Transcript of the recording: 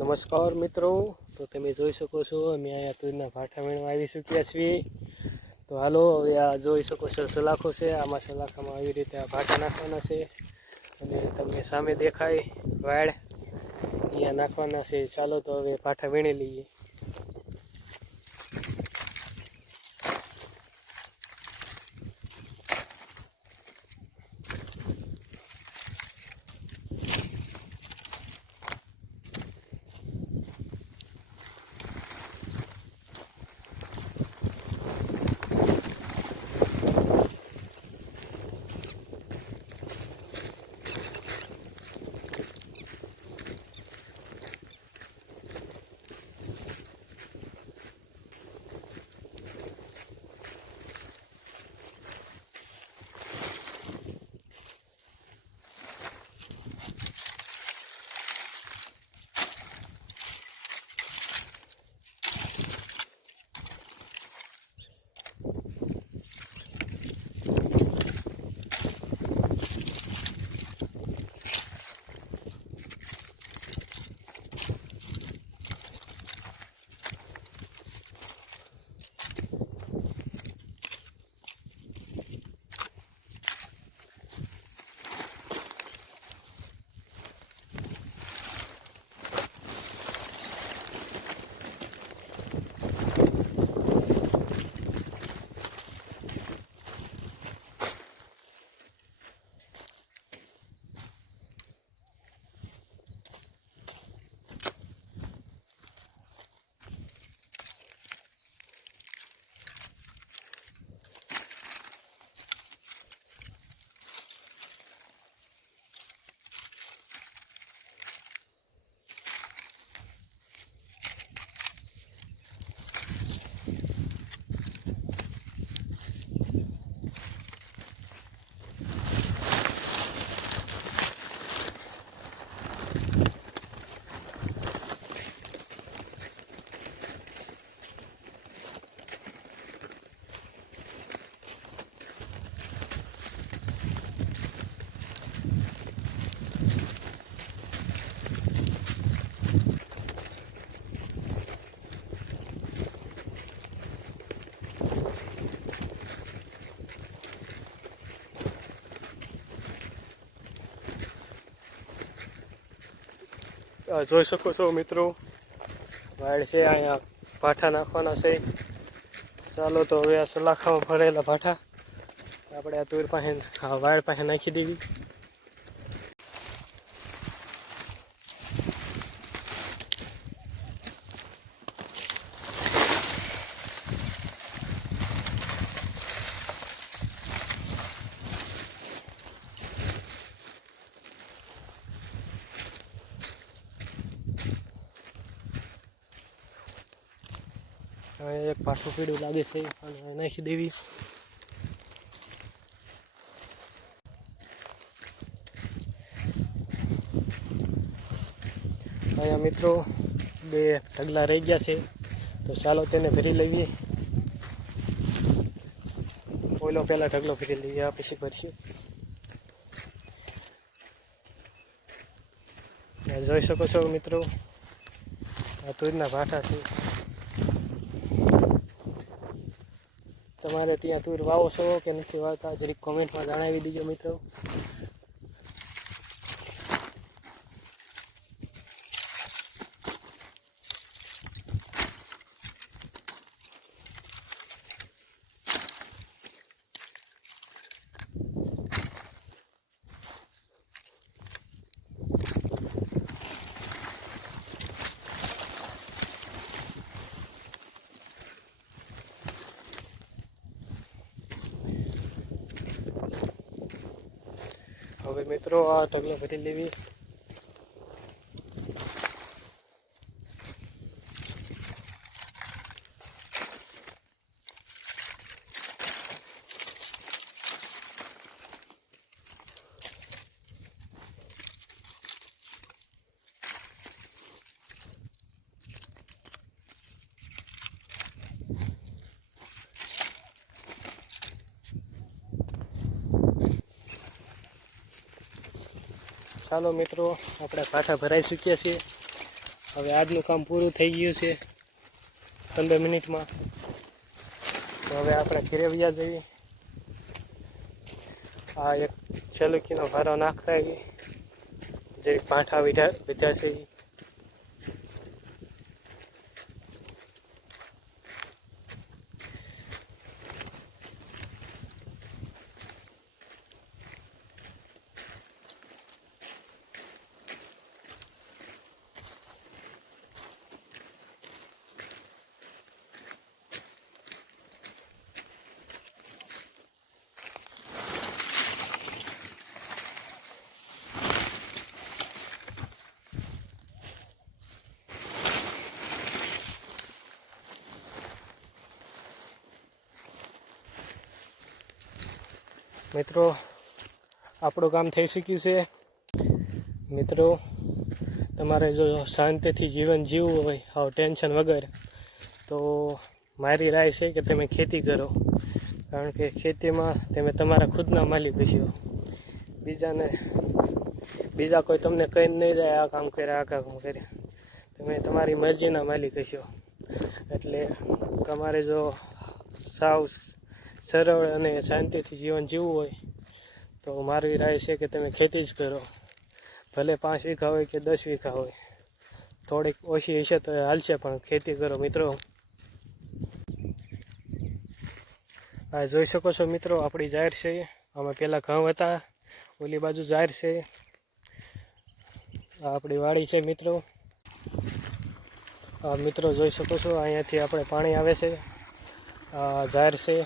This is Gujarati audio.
નમસ્કાર મિત્રો, તો તમે જોઈ શકો છો અમે અહીંયા તુરના ભાઠા વીણવા આવી ચૂક્યા છીએ. તો હાલો હવે આ જોઈ શકો છો સલાખો છે. આમાં સલાખામાં આવી રીતે આ ભાઠા નાખવાના છે અને તમને સામે દેખાય વાળ અહીંયા નાખવાના છે. ચાલો તો હવે ભાઠા વીણી લઈએ. જોઈ શકો છો મિત્રો, વાડ છે અહીંયા ભાઠા નાખવાના છે. ચાલો તો હવે આ સલાખામાં ભરેલા ભાઠા આપણે આ તુર પાસે વાડ પાસે નાખી દેવી. એક પાછું પીડું લાગે છે અને નાખી દેવી. અહીંયા મિત્રો બે ઢગલા રહી ગયા છે, તો ચાલો તેને ભરી લઈએ. ઓલો પહેલા ઢગલો ભરી લઈએ, આ પછી ભરશું. જોઈ શકો છો મિત્રો, આ તુરના ભાઠા છે. તમારે ત્યાં તુર વાવો છો કે નથી વાવતા જરીક કોમેન્ટમાં જણાવી દીજો મિત્રો. હવે મિત્રો આ ઢગલો ભરી લેવી. ચાલો મિત્રો, આપણે ભાઠા ભરાઈ ચૂક્યા છીએ. હવે આજનું કામ પૂરું થઈ ગયું છે 15 મિનિટમાં. તો હવે આપણે ઘરે વ્યા જઈએ. આ એક છેલુકીનો ભારો નાખતા આવી જે પાઠા વિધા છે. મિત્રો આપણું કામ થઈ શક્યું છે. મિત્રો તમારે જો શાંતિથી જીવન જીવવું હોય હાવ ટેન્શન વગર તો મારી રાય છે કે તમે ખેતી કરો. કારણ કે ખેતીમાં તમે તમારા ખુદના માલિક હશો. બીજા કોઈ તમને કહી નહીં જાય આ કામ કરે આ કામ કરે. તમે તમારી મરજીના માલિક હશો. એટલે તમારે જો સાવ સરળ અને શાંતિથી જીવન જીવવું હોય તો મારી રાય છે કે તમે ખેતી જ કરો. ભલે 5 વીઘા હોય કે 10 વીઘા હોય, થોડીક ઓછી હશે તો હાલશે, પણ ખેતી કરો મિત્રો. આ જોઈ શકો છો મિત્રો, આપણી જાહેર છે. આમાં પહેલાં ઘઉં હતા, ઓલી બાજુ જાહેર છે. આ આપણી વાડી છે મિત્રો. આ મિત્રો જોઈ શકો છો, અહીંયાથી આપણે પાણી આવે છે. આ જાહેર છે.